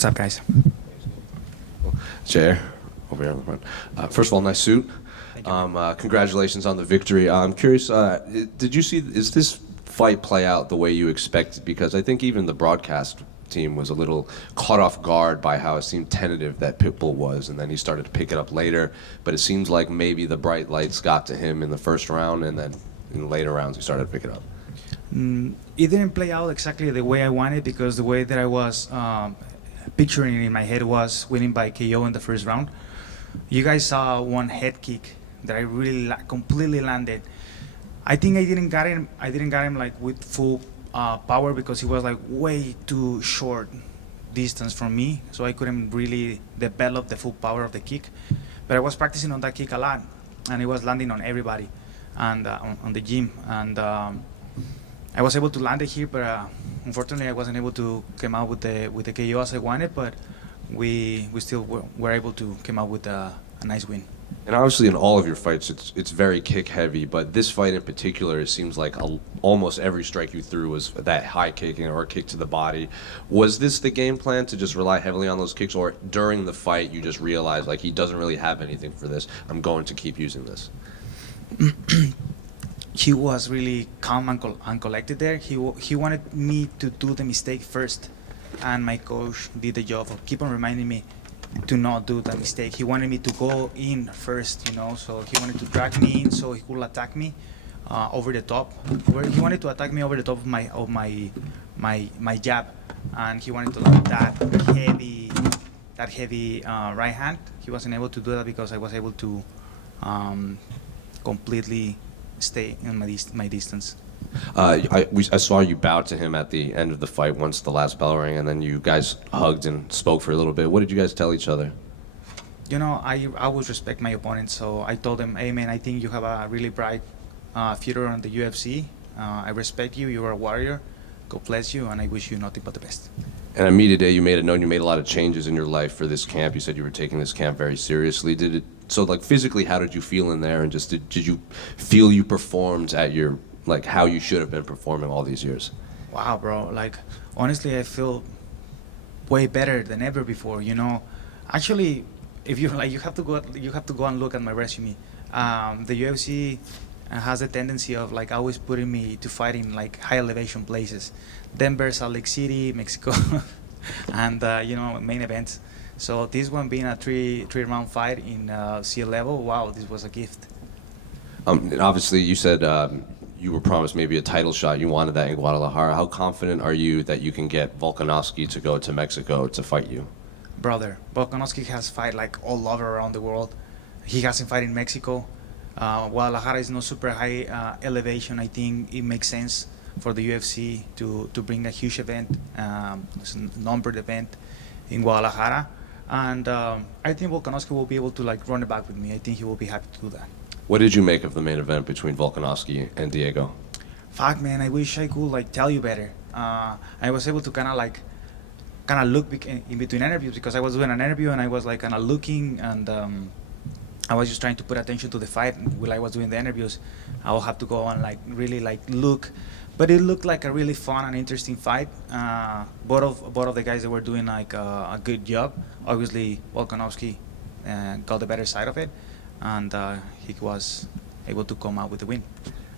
What's up, guys? Jair, over here in the front. First of all, nice suit. Thank you. Congratulations on the victory. I'm curious, is this fight play out the way you expected? Because I think even the broadcast team was a little caught off guard by how it seemed tentative that Pitbull was, and then he started to pick it up later. But it seems like maybe the bright lights got to him in the first round, and then in the later rounds he started to pick it up. It didn't play out exactly the way I wanted, because the way that I was picturing it in my head was winning by KO in the first round. You guys saw one head kick that I really completely landed. I think I didn't got him like with full power, because he was like way too short distance from me, so I couldn't really develop the full power of the kick. But I was practicing on that kick a lot, and it was landing on everybody and on the gym, and I was able to land it here, but unfortunately I wasn't able to come out with the KO as I wanted. But we still were able to come out with a nice win. And obviously in all of your fights, it's very kick heavy, but this fight in particular, it seems like almost every strike you threw was that high kicking or a kick to the body. Was this the game plan, to just rely heavily on those kicks, or during the fight you just realized like he doesn't really have anything for this, I'm going to keep using this? He was really calm and collected there. He wanted me to do the mistake first, and my coach did the job of keep on reminding me to not do that mistake. He wanted me to go in first, so he wanted to drag me in so he could attack me over the top. He wanted to attack me over the top of my jab, and he wanted to land that heavy right hand. He wasn't able to do that because I was able to completely stay in my distance. I saw you bow to him at the end of the fight once the last bell rang, and then you guys hugged and spoke for a little bit. What did you guys tell each other? I always respect my opponent, so I told him, hey man, I think you have a really bright future on the UFC. I respect you, you're a warrior. God bless you, and I wish you nothing but the best. And at media day, you made it known you made a lot of changes in your life for this camp. You said you were taking this camp very seriously. So like physically, how did you feel in there? And just did you feel you performed at your, like how you should have been performing all these years? Wow, bro. Like, honestly, I feel way better than ever before. Actually, if you like, you have to go and look at my resume. The UFC has a tendency of like always putting me to fight in like high elevation places, Denver, Salt Lake City, Mexico, and main events. So this one being a three round fight in sea level, wow, this was a gift. And obviously, you said you were promised maybe a title shot. You wanted that in Guadalajara. How confident are you that you can get Volkanovski to go to Mexico to fight you? Brother, Volkanovski has fight like all over around the world. He hasn't fight in Mexico. Guadalajara is not super high elevation. I think it makes sense for the UFC to bring a huge event, it's a numbered event in Guadalajara. And I think Volkanovski will be able to like run it back with me. I think he will be happy to do that. What did you make of the main event between Volkanovski and Diego? Fuck, man, I wish I could like tell you better. I was able to kind of look in between interviews, because I was doing an interview and I was like kind of looking, and I was just trying to put attention to the fight while I was doing the interviews. I will have to go and like really like look, but it looked like a really fun and interesting fight. Both of the guys that were doing like a good job. Obviously, Volkanovski got the better side of it, and he was able to come out with the win.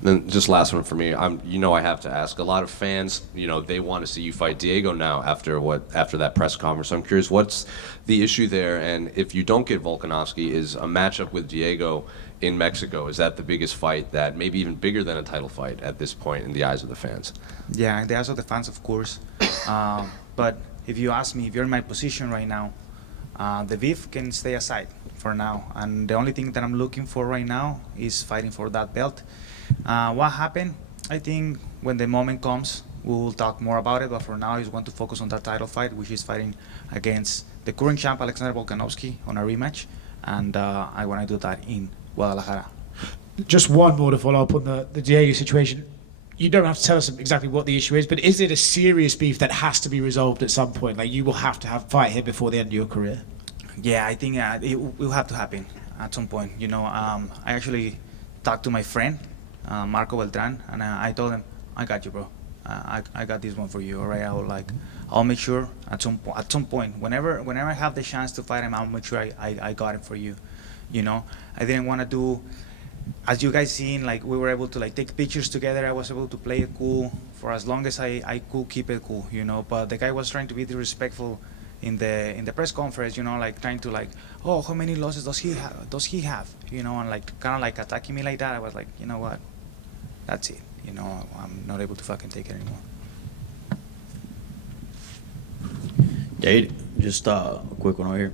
Then just last one for me. I have to ask. A lot of fans, they want to see you fight Diego now after that press conference. So I'm curious, what's the issue there? And if you don't get Volkanovski, is a matchup with Diego in Mexico, is that the biggest fight, that maybe even bigger than a title fight at this point in the eyes of the fans? Yeah, in the eyes of the fans, of course. But if you ask me, if you're in my position right now, the beef can stay aside for now. And the only thing that I'm looking for right now is fighting for that belt. What happened, I think when the moment comes, we will talk more about it. But for now, I just want to focus on that title fight, which is fighting against the current champ, Alexander Volkanovski, on a rematch. And I want to do that in Guadalajara. Just one more to follow up on the Diego situation. You don't have to tell us exactly what the issue is, but is it a serious beef that has to be resolved at some point? Like, you will have to fight here before the end of your career? Yeah, I think it will have to happen at some point. I actually talked to my friend, Marco Beltran, and I told him, I got you, bro. I got this one for you, all right? I'll make sure at some point, whenever I have the chance to fight him, I'll make sure I got it for you. You know, I didn't want to do, as you guys seen, like we were able to like take pictures together. I was able to play it cool for as long as I could keep it cool, you know. But the guy was trying to be disrespectful in the press conference, you know, like trying to like, oh, how many losses does he have, you know, and like kind of like attacking me like that. I was like, you know what, that's it, you know, I'm not able to fucking take it anymore. Dade, just a quick one over here.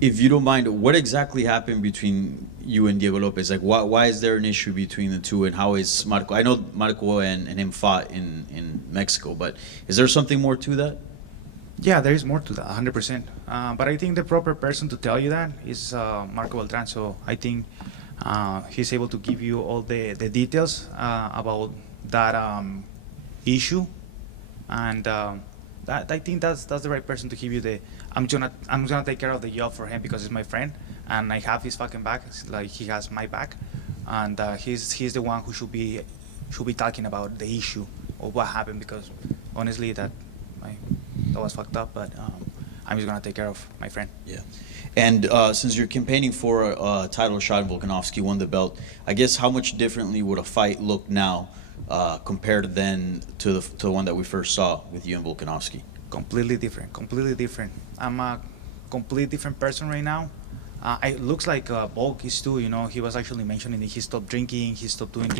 If you don't mind, what exactly happened between you and Diego Lopez? Like, why is there an issue between the two, and how is Marco? I know Marco and him fought in Mexico, but is there something more to that? Yeah, there is more to that, 100%. But I think the proper person to tell you that is Marco Beltran. So I think he's able to give you all the details about that issue, and that I think that's the right person to give you the. I'm gonna take care of the job for him because he's my friend, and I have his fucking back. It's like he has my back, and he's the one who should be talking about the issue of what happened, because honestly that was fucked up. But I'm just gonna take care of my friend. Yeah. And since you're campaigning for a title shot, Volkanovski won the belt, I guess how much differently would a fight look now compared then to the one that we first saw with you and Volkanovski? Completely different. I'm a completely different person right now. It looks like Volk is too. You know, he was actually mentioning that he stopped drinking, he stopped doing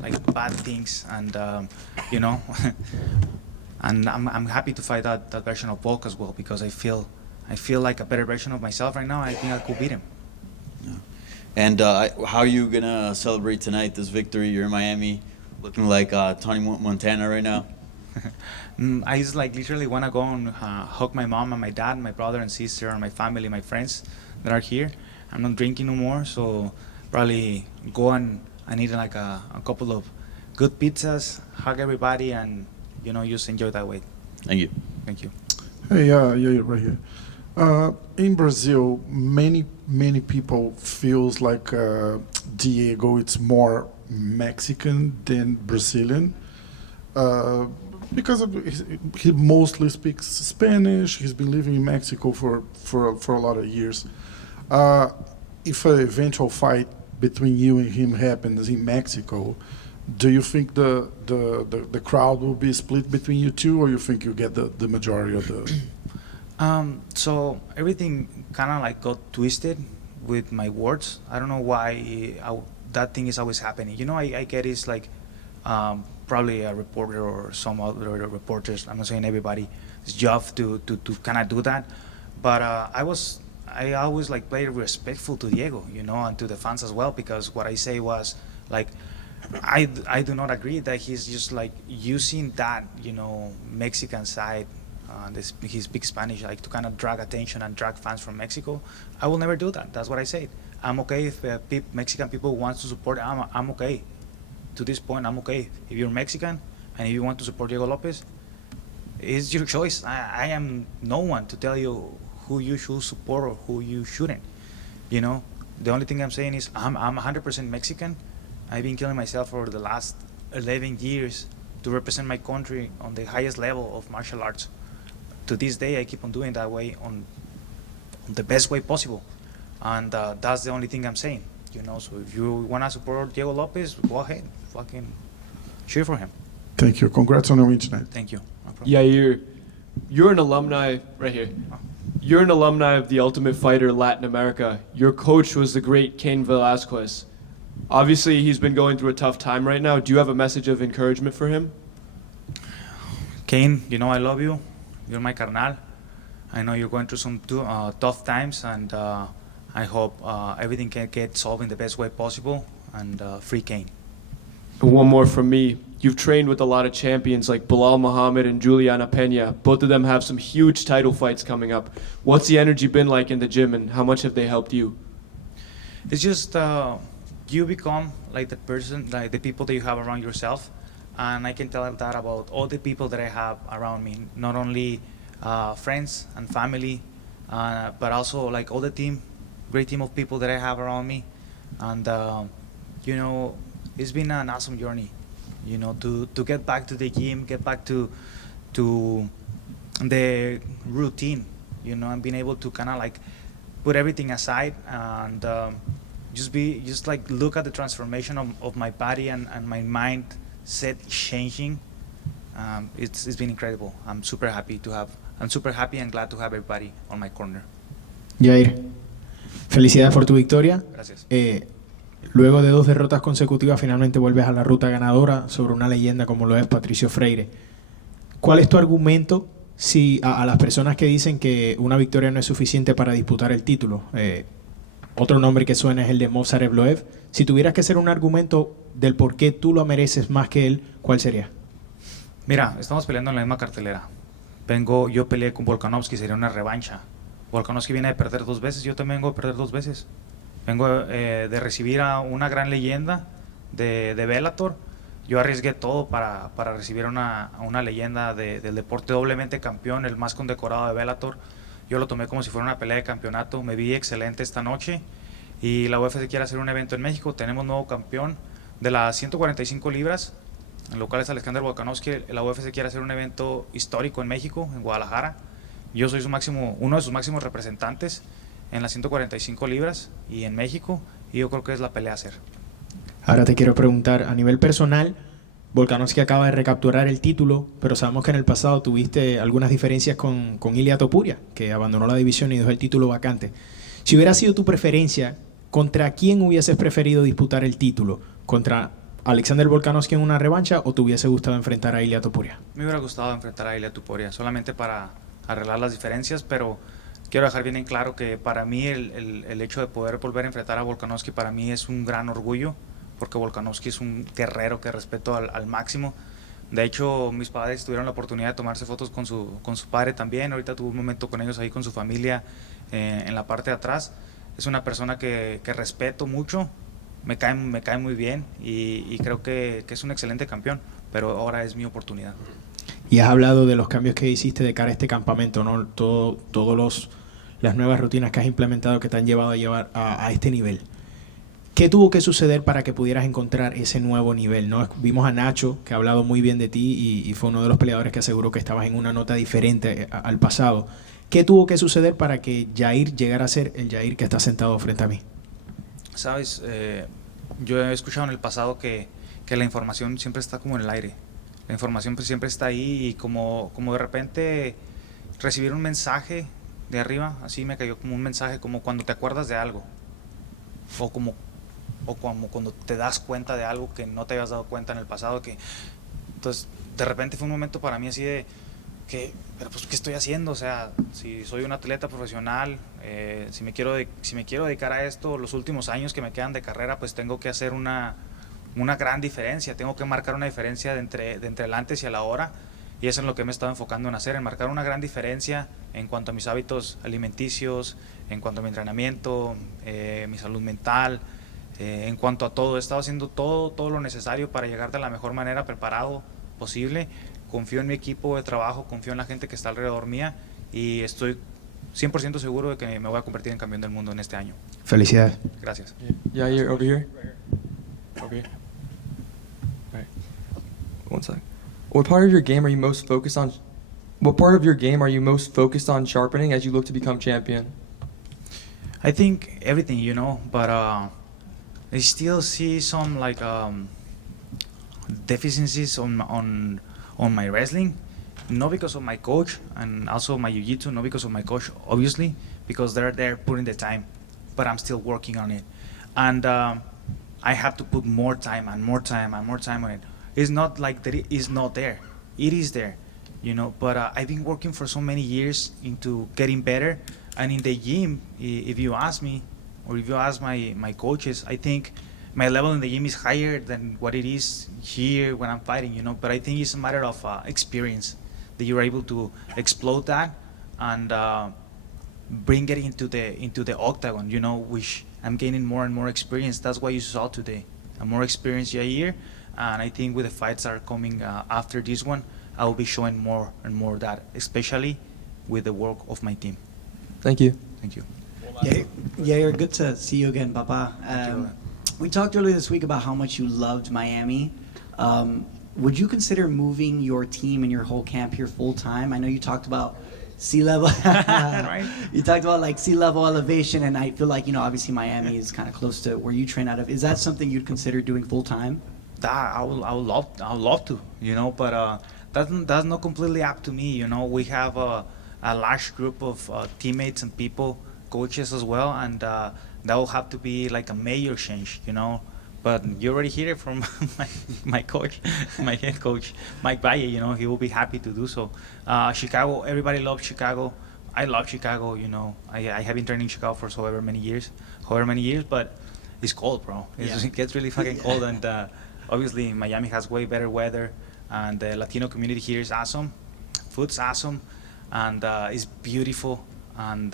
like bad things, and you know, and I'm happy to fight that version of Volk as well, because I feel like a better version of myself right now. I think I could beat him. Yeah. And how are you gonna celebrate tonight? This victory? You're in Miami, looking like Tony Montana right now. I just like literally want to go and hug my mom and my dad, my brother and sister, and my family, my friends that are here. I'm not drinking no more, so probably go and eat like a couple of good pizzas, hug everybody, and you know, just enjoy that way. Thank you. Thank you. Hey, yeah, right here. In Brazil, many people feels like Diego it's more Mexican than Brazilian, because he mostly speaks Spanish. He's been living in Mexico for a lot of years. If an eventual fight between you and him happens in Mexico, do you think the crowd will be split between you two, or you think you get the majority of the? So everything kind of like got twisted with my words. I don't know why that thing is always happening. You know, I get it's like probably a reporter or some other reporters. I'm not saying everybody's job to kind of do that, but I always like played respectful to Diego, you know, and to the fans as well, because what I say was like, I do not agree that he's just like using that, you know, Mexican side. He speaks Spanish, like to kind of drag attention and drag fans from Mexico. I will never do that. That's what I said. I'm okay if Mexican people want to support. I'm okay. To this point, I'm okay. If you're Mexican and if you want to support Diego Lopez, it's your choice. I am no one to tell you who you should support or who you shouldn't. You know, the only thing I'm saying is I'm 100% Mexican. I've been killing myself for the last 11 years to represent my country on the highest level of martial arts. To this day, I keep on doing that way on the best way possible, and that's the only thing I'm saying. You know, so if you wanna support Diego Lopez, go ahead, fucking cheer for him. Thank you. Congrats on the win tonight. Thank you. No problem. Yair, you're an alumni right here. You're an alumni of the Ultimate Fighter Latin America. Your coach was the great Cain Velasquez. Obviously, he's been going through a tough time right now. Do you have a message of encouragement for him? Cain, you know I love you. You're my carnal. I know you're going through some tough times, and I hope everything can get solved in the best way possible, and free Cain. And one more from me. You've trained with a lot of champions like Bilal Muhammad and Juliana Pena. Both of them have some huge title fights coming up. What's the energy been like in the gym, and how much have they helped you? It's just you become like the person, like the people that you have around yourself, and I can tell that about all the people that I have around me, not only friends and family, but also like all the team, great team of people that I have around me, and you know, it's been an awesome journey. you know, to get back to the gym, get back to the routine, you know, and being able to kind of like put everything aside and just like look at the transformation of my body and my mindset changing. It's been incredible. I'm super happy and glad to have everybody on my corner. Yair, felicidades por tu victoria. Gracias. Luego de 2 derrotas consecutivas, finalmente vuelves a la ruta ganadora sobre una leyenda como lo es Patricio Freire. ¿Cuál es tu argumento si a las personas que dicen que una victoria no es suficiente para disputar el título? Otro nombre que suena es el de Movsar Evloev. Si tuvieras que hacer un argumento del por qué tú lo mereces más que él, ¿cuál sería? Mira, estamos peleando en la misma cartelera. Yo peleé con Volkanovski, sería una revancha. Volkanovski viene de perder 2 veces, yo también vengo de perder 2 veces. Vengo de recibir a una gran leyenda de Bellator. Yo arriesgué todo para recibir a una leyenda del deporte, doblemente campeón, el más condecorado de Bellator. Yo lo tomé como si fuera una pelea de campeonato. Me vi excelente esta noche y la UFC quiere hacer un evento en México. Tenemos nuevo campeón de las 145 libras, en lo cual es Alexander Volkanovski. La UFC quiere hacer un evento histórico en México, en Guadalajara. Yo soy uno de sus máximos representantes en las 145 libras y en México, y yo creo que es la pelea a hacer. Ahora te quiero preguntar, a nivel personal, Volkanovski acaba de recapturar el título, pero sabemos que en el pasado tuviste algunas diferencias con Ilia Topuria, que abandonó la división y dejó el título vacante. Si hubiera sido tu preferencia, ¿contra quién hubieses preferido disputar el título? ¿Contra Alexander Volkanovski en una revancha o te hubiese gustado enfrentar a Ilia Topuria? Me hubiera gustado enfrentar a Ilia Topuria, solamente para arreglar las diferencias, pero quiero dejar bien en claro que para mí el hecho de poder volver a enfrentar a Volkanovski para mí es un gran orgullo, porque Volkanovski es un guerrero que respeto al máximo. De hecho, mis padres tuvieron la oportunidad de tomarse fotos con su padre también. Ahorita tuve un momento con ellos ahí, con su familia, en la parte de atrás. Es una persona que respeto mucho, me cae muy bien y creo que es un excelente campeón, pero ahora es mi oportunidad. Y has hablado de los cambios que hiciste de cara a este campamento, ¿no? Las nuevas rutinas que has implementado que te han llevado a este nivel. ¿Qué tuvo que suceder para que pudieras encontrar ese nuevo nivel, ¿no? Vimos a Nacho, que ha hablado muy bien de ti y fue uno de los peleadores que aseguró que estabas en una nota diferente al pasado. ¿Qué tuvo que suceder para que Yair llegara a ser el Yair que está sentado frente a mí? Sabes, yo he escuchado en el pasado que la información siempre está como en el aire. La información pues siempre está ahí y como de repente recibir un mensaje de arriba, así me cayó como un mensaje, como cuando te acuerdas de algo o como cuando te das cuenta de algo que no te habías dado cuenta en el pasado. Entonces de repente fue un momento para mí así de pero pues ¿qué estoy haciendo? O sea, si soy un atleta profesional, si me quiero dedicar a esto, los últimos años que me quedan de carrera, pues tengo que hacer una gran diferencia, tengo que marcar una diferencia de entre el antes y el ahora, y eso es lo que me he estado enfocando en hacer, en marcar una gran diferencia en cuanto a mis hábitos alimenticios, en cuanto a mi entrenamiento, mi salud mental, en cuanto a todo. He estado haciendo todo lo necesario para llegar de la mejor manera preparado posible. Confío en mi equipo de trabajo, confío en la gente que está alrededor mía y estoy 100% seguro de que me voy a convertir en campeón del mundo en este año. Felicidades. Gracias. Yeah, you're over here. Over here. All right. One sec. What part of your game are you most focused on? What part of your game are you most focused on sharpening as you look to become champion? I think everything, you know, but I still see some like deficiencies on my wrestling, not because of my coach and also my jiu-jitsu, not because of my coach, obviously, because they're there putting the time, but I'm still working on it. And I have to put more time and more time and more time on it. It's not like that it is not there. It is there, you know, but I've been working for so many years into getting better. And in the gym, if you ask me, or if you ask my coaches, I think my level in the gym is higher than what it is here when I'm fighting, you know. But I think it's a matter of experience, that you're able to explode that and bring it into the octagon, you know, which I'm gaining more and more experience. That's why you saw today a more experienced Yair, and I think with the fights that are coming after this one, I will be showing more and more that, especially with the work of my team. Thank you. Thank you. Yair, good to see you again, Papa. We talked earlier this week about how much you loved Miami. Would you consider moving your team and your whole camp here full time? I know you talked about sea level. Right. You talked about like sea level elevation, and I feel like, you know, obviously Miami is kind of close to where you train out of. Is that something you'd consider doing full time? That I would love to, you know, but that's not completely up to me, you know. We have a large group of teammates and people, coaches as well, and that will have to be like a major change, you know. But you already hear it from my coach, my head coach, Mike Valle. You know, he will be happy to do so. Chicago, everybody loves Chicago. I love Chicago. You know, I have been training Chicago for however many years, but it's cold, bro. It gets really fucking cold, and obviously Miami has way better weather, and the Latino community here is awesome. Food's awesome, and it's beautiful, and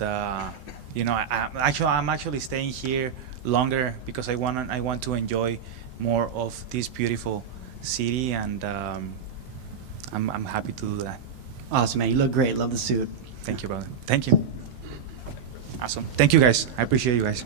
you know, I'm actually staying here longer because I want to enjoy more of this beautiful city, and I'm happy to do that. Awesome, man. You look great. Love the suit. Thank you, brother. Thank you. Awesome. Thank you, guys. I appreciate you guys.